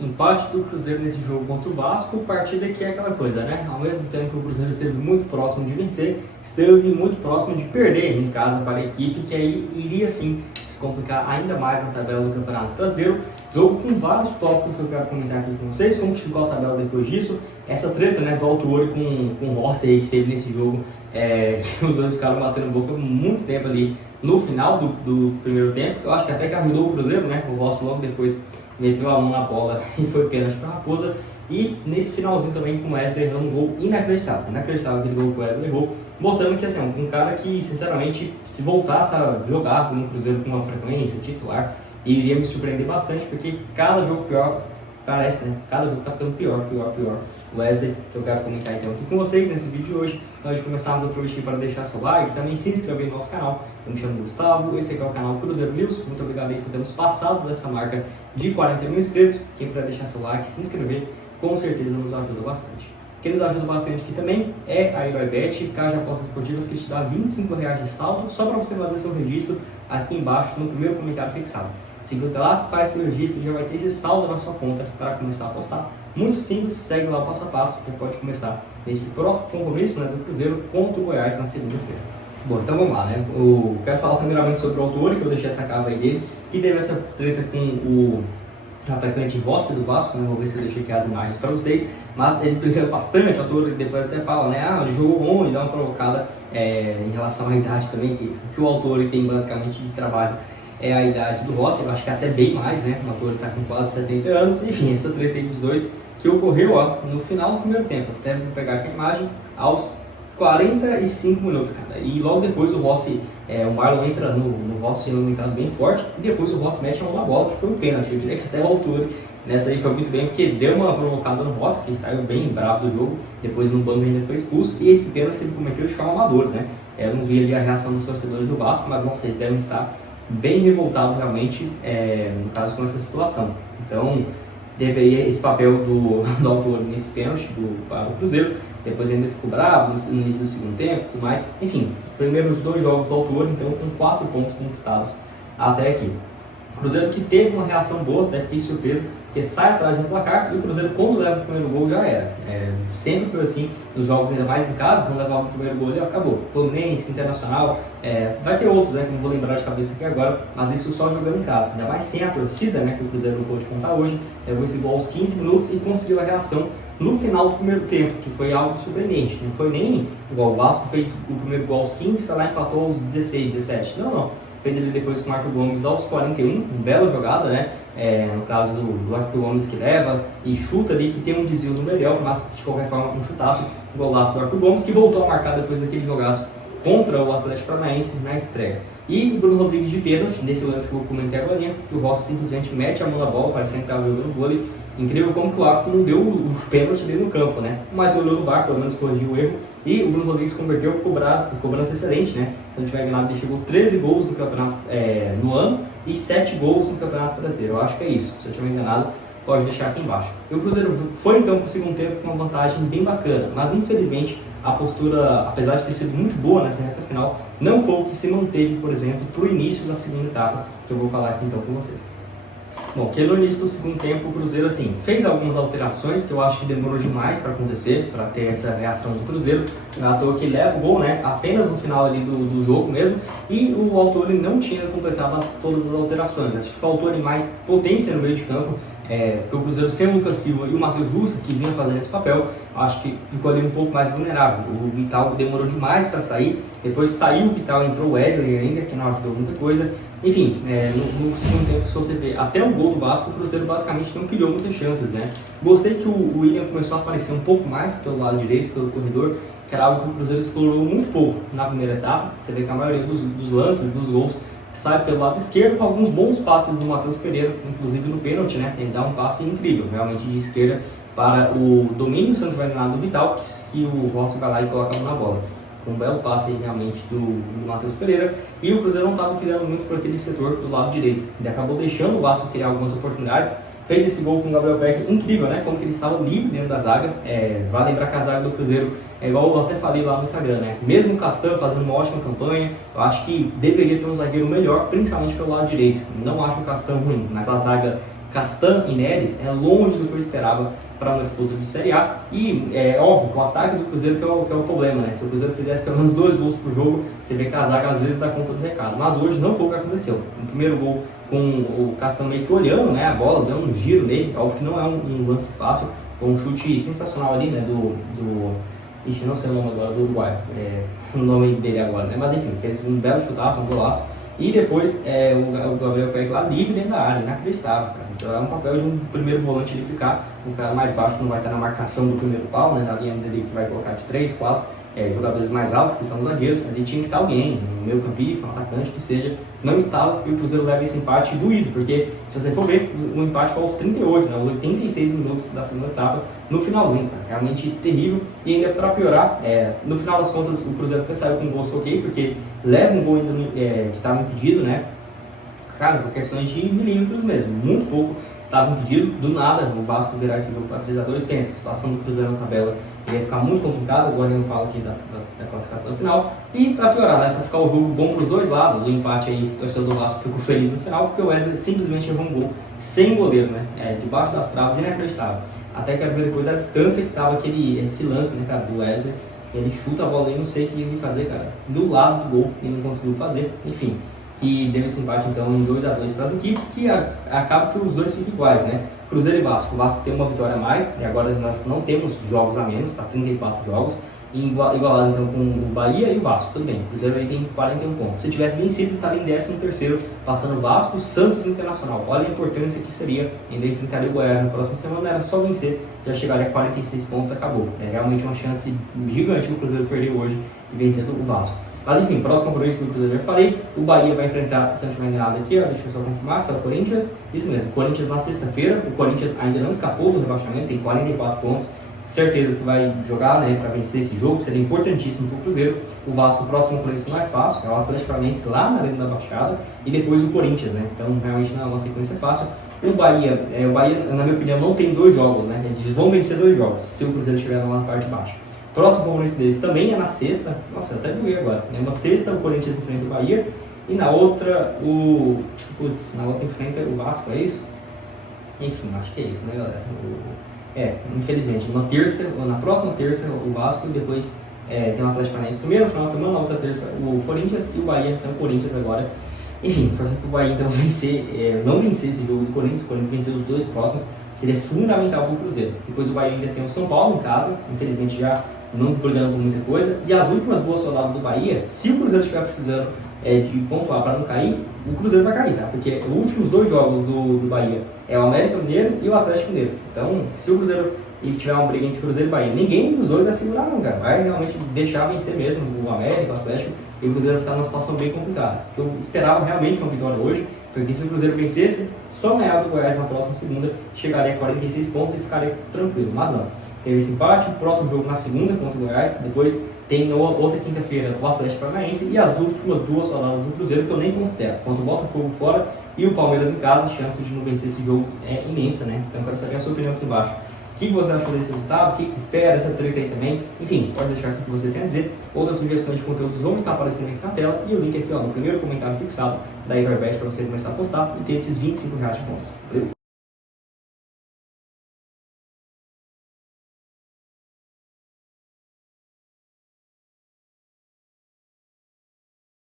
Empate do Cruzeiro nesse jogo contra o Vasco, partida que é aquela coisa, né? Ao mesmo tempo que o Cruzeiro esteve muito próximo de vencer, esteve muito próximo de perder em casa para a equipe, que aí iria sim se complicar ainda mais na tabela do Campeonato Brasileiro. Jogo com vários tópicos que eu quero comentar aqui com vocês, como que ficou a tabela depois disso, essa treta, né, do Autuori com o Rossi aí que teve nesse jogo, que os dois ficaram batendo boca muito tempo ali no final do primeiro tempo. Eu acho que até que ajudou o Cruzeiro, né? O Rossi logo depois meteu a mão na bola e foi pênalti para a Raposa. E nesse finalzinho também com o Wesley errando um gol inacreditável. Inacreditável aquele gol que o Wesley errou, mostrando que assim, um cara que sinceramente, se voltasse a jogar no Cruzeiro com uma frequência titular, iria me surpreender bastante, porque cada jogo pior parece, né? Cada jogo tá ficando pior. O Wesley, eu quero comentar então aqui com vocês nesse vídeo de hoje. Antes de começarmos, aproveitei para deixar seu like e também se inscrever no nosso canal. Eu me chamo Gustavo, esse aqui é o canal Cruzeiro News. Muito obrigado aí por termos passado dessa marca de 40 mil inscritos. Quem puder deixar seu like, se inscrever, com certeza nos ajuda bastante. Quem nos ajuda bastante aqui também é a HeróiBet, casa de apostas esportivas que te dá R$25 de saldo só para você fazer seu registro aqui embaixo no primeiro comentário fixado. Se clica lá, faz seu registro e já vai ter esse saldo na sua conta para começar a apostar. Muito simples, segue lá o passo a passo e pode começar nesse próximo compromisso, né, do Cruzeiro contra o Goiás na segunda-feira. Bom, então vamos lá, né? Eu quero falar primeiramente sobre o Autuori, que eu deixei essa cava aí dele, que teve essa treta com o atacante Rossi do Vasco, né? Vou ver se eu deixei aqui as imagens para vocês, mas ele explicando bastante. O Autuori depois até fala, né? Jogou onde, dá uma provocada em relação à idade também, que o Autuori tem basicamente de trabalho é a idade do Rossi, eu acho que até bem mais, né? O Autuori está com quase 70 anos, enfim, essa treta aí dos dois, que ocorreu no final do primeiro tempo. Até vou pegar aqui a imagem, aos 45 minutos, cara. E logo depois o Rossi, o Marlon entra no Rossi, ele entrado bem forte, e depois o Rossi mete a mão na bola, que foi um pênalti. Eu diria que até o Autuori nessa aí foi muito bem, porque deu uma provocada no Rossi, que saiu bem bravo do jogo, depois no banco ainda foi expulso, e esse pênalti que ele cometeu de forma amadora, né? Eu não vi ali a reação dos torcedores do Vasco, mas não sei, eles devem estar bem revoltados realmente, no caso, com essa situação. Então, deveria esse papel do Autuori nesse pênalti para o Cruzeiro. Depois ainda ficou bravo no início do segundo tempo e tudo mais. Enfim, primeiros 2 jogos do Autuori, então com 4 pontos conquistados até aqui. O Cruzeiro que teve uma reação boa, até fiquei surpreso, porque sai atrás do placar e o Cruzeiro, quando leva o primeiro gol, já era. Sempre foi assim, nos jogos ainda mais em casa, quando levava o primeiro gol ali, acabou. Fluminense, Internacional, vai ter outros, né, que não vou lembrar de cabeça aqui agora, mas isso só jogando em casa. Ainda mais sem a torcida, né, que o Cruzeiro não pôde contar hoje, levou esse gol aos 15 minutos e conseguiu a reação no final do primeiro tempo, que foi algo surpreendente. Não foi nem igual o Vasco fez o primeiro gol aos 15, foi lá e empatou aos 16, 17. Não. Fez ele depois com o Arthur Gomes aos 41, bela jogada, né? No caso do Arthur Gomes que leva e chuta ali, que tem um desvio do Meriel, mas de qualquer forma um chutaço, um golaço do Arthur Gomes, que voltou a marcar depois daquele jogaço contra o Atlético Paranaense na estreia. E o Bruno Rodrigues de pênalti, nesse lance que eu comentei agora, que o Rossi simplesmente mete a mão na bola, parecendo que estava jogando vôlei. Incrível como que o árbitro não deu o pênalti ali no campo, né? Mas olhou no VAR, pelo menos corrigiu o erro. E o Bruno Rodrigues converteu cobrança excelente, né? Se não tiver enganado, ele chegou 13 gols no campeonato no ano e 7 gols no Campeonato Brasileiro. Eu acho que é isso. Se eu tiver enganado, pode deixar aqui embaixo. E o Cruzeiro foi então para o segundo tempo com uma vantagem bem bacana, mas infelizmente a postura, apesar de ter sido muito boa nessa reta final, não foi o que se manteve, por exemplo, para o início da segunda etapa, que eu vou falar aqui então com vocês. Bom, que no início do segundo tempo o Cruzeiro assim, fez algumas alterações que eu acho que demorou demais para acontecer, para ter essa reação do Cruzeiro. Não é à toa que leva o gol, né, apenas no final ali do jogo mesmo, e o Autuori não tinha completado todas as alterações. Acho que faltou ali mais potência no meio de campo, porque o Cruzeiro sem o Lucas Silva e o Matheus Jussa, que vinha fazendo esse papel, acho que ficou ali um pouco mais vulnerável. O Vital demorou demais para sair, depois saiu o Vital, entrou o Wesley ainda, que não ajudou muita coisa. Enfim, no segundo tempo, se você ver até o gol do Vasco, o Cruzeiro basicamente não criou muitas chances, né? Gostei que o William começou a aparecer um pouco mais pelo lado direito, pelo corredor, que era algo que o Cruzeiro explorou muito pouco na primeira etapa. Você vê que a maioria dos lances, dos gols, sai pelo lado esquerdo, com alguns bons passes do Matheus Pereira, inclusive no pênalti, né? Ele dá um passe incrível, realmente de esquerda para o domínio, se não tiver enganado, do Vital, que o Rossi vai lá e coloca a mão na bola. Foi um belo passe aí, realmente do Matheus Pereira, e o Cruzeiro não estava criando muito por aquele setor do lado direito. Ele acabou deixando o Vasco criar algumas oportunidades, fez esse gol com o Gabriel Peck incrível, né? Como que ele estava livre dentro da zaga. Vai lembrar que a zaga do Cruzeiro é igual eu até falei lá no Instagram, né? Mesmo o Castan fazendo uma ótima campanha, eu acho que deveria ter um zagueiro melhor, principalmente pelo lado direito. Não acho o Castan ruim, mas a zaga Castan e Neres é longe do que eu esperava para uma disputa de Série A. E é óbvio que o ataque do Cruzeiro que é o problema, né? Se o Cruzeiro fizesse pelo menos 2 gols por jogo, você vê que a zaga às vezes dá conta do recado. Mas hoje não foi o que aconteceu. No primeiro gol, com o Castan meio que olhando, né, a bola, deu um giro nele. Óbvio que não é um lance fácil. Foi um chute sensacional ali, né? Ixi, não sei o nome agora, do Uruguai. O nome dele agora, né? Mas enfim, fez um belo chutaço, um golaço. E depois o Gabriel Peck lá livre dentro da área, inacreditável, cara. Então é um papel de um primeiro volante ele ficar um cara mais baixo que não vai estar na marcação do primeiro pau, né? Na linha dele que vai colocar de 3, 4 jogadores mais altos, que são os zagueiros. Ali tinha que estar alguém, um meio campista, um atacante, que seja. Não estava e o Cruzeiro leva esse empate doído, porque se você for ver, o empate foi aos 38, né? Aos 86 minutos da segunda etapa, no finalzinho, cara. Realmente terrível. E ainda para piorar, no final das contas, o Cruzeiro até saiu com um gol ok, porque leva um gol ainda que estava impedido, né? Cara, por questões de milímetros mesmo, muito pouco estava impedido. Do nada, o Vasco virar esse jogo para 3-2. Pensa, a situação do Cruzeiro na tabela ia ficar muito complicada. Agora eu falo aqui da classificação final. E para piorar, né, para ficar o jogo bom para os dois lados, o empate aí, o torcedor do Vasco ficou feliz no final, porque o Wesley simplesmente errou um gol sem goleiro, né? Debaixo das traves, inacreditável. Até quero ver depois a distância que estava esse lance, né, cara, do Wesley. Ele chuta a bola e não sei o que ele ia fazer, cara, do lado do gol e não conseguiu fazer. Enfim, que deu esse empate então em 2-2 para as equipes, que acaba que os dois ficam iguais, né? Cruzeiro e Vasco. O Vasco tem uma vitória a mais, e agora nós não temos jogos a menos, tá 34 jogos, e igualado então com o Bahia e o Vasco, tudo bem. O Cruzeiro aí tem 41 pontos. Se tivesse vencido, estaria em 13º, passando o Vasco, Santos e Internacional. Olha a importância que seria, ainda enfrentaria o Goiás na próxima semana, era só vencer, já chegaria a 46 pontos, acabou. É realmente uma chance gigante do Cruzeiro perder hoje e vencer o Vasco. Mas enfim, próximo compromisso do Cruzeiro eu já falei. O Bahia vai enfrentar, se não tiver enganado aqui, deixa eu só confirmar, se é o Corinthians. Isso mesmo, Corinthians na sexta-feira. O Corinthians ainda não escapou do rebaixamento, tem 44 pontos. Certeza que vai jogar, né, para vencer esse jogo, seria importantíssimo para o Cruzeiro. O Vasco, o próximo compromisso não é fácil, é o Atlético Paranaense lá na Arena da Baixada. E depois o Corinthians, né, então realmente não é uma sequência fácil. O Bahia, na minha opinião, não tem 2 jogos, né, eles vão vencer 2 jogos, se o Cruzeiro estiver lá na parte de baixo. Próximo compromisso deles também é na sexta. Nossa, eu até buguei agora. Uma sexta o Corinthians enfrenta o Bahia. E na outra enfrenta o Vasco, é isso? Enfim, acho que é isso, né, galera? Infelizmente. Na próxima terça o Vasco, e depois tem o Atlético Paranaense primeiro, no final de semana, na outra terça o Corinthians e o Bahia. Então o Corinthians agora. Enfim, torcer para o Bahia então não vencer esse jogo do Corinthians. O Corinthians vencer os 2 próximos seria fundamental para o Cruzeiro. Depois o Bahia ainda tem o São Paulo em casa, infelizmente já não brigando por muita coisa. E as últimas boas rodadas do Bahia, se o Cruzeiro estiver precisando de pontuar para não cair, o Cruzeiro vai cair, tá? Porque os últimos 2 jogos do Bahia é o América Mineiro e o Atlético Mineiro. Então, se o Cruzeiro tiver uma briga entre Cruzeiro e Bahia, ninguém dos dois vai segurar não, cara. Vai realmente deixar vencer mesmo o América, o Atlético, e o Cruzeiro vai estar numa situação bem complicada. Eu esperava realmente uma vitória hoje, porque se o Cruzeiro vencesse, só ganhar do Goiás na próxima segunda, chegaria a 46 pontos e ficaria tranquilo. Mas não. Teve esse empate, o próximo jogo na segunda contra o Goiás, depois tem outra quinta-feira o Atlético Paranaense e as últimas 2 rodadas do Cruzeiro que eu nem considero. Contra o Botafogo fora e o Palmeiras em casa, a chance de não vencer esse jogo é imensa, né? Então eu quero saber a sua opinião aqui embaixo. O que você achou desse resultado? O que espera, essa treta aí também? Enfim, pode deixar aqui o que você tem a dizer. Outras sugestões de conteúdos vão estar aparecendo aqui na tela e o link aqui no primeiro comentário fixado da Everbet para você começar a postar e ter esses R$ 25 de bônus. Valeu!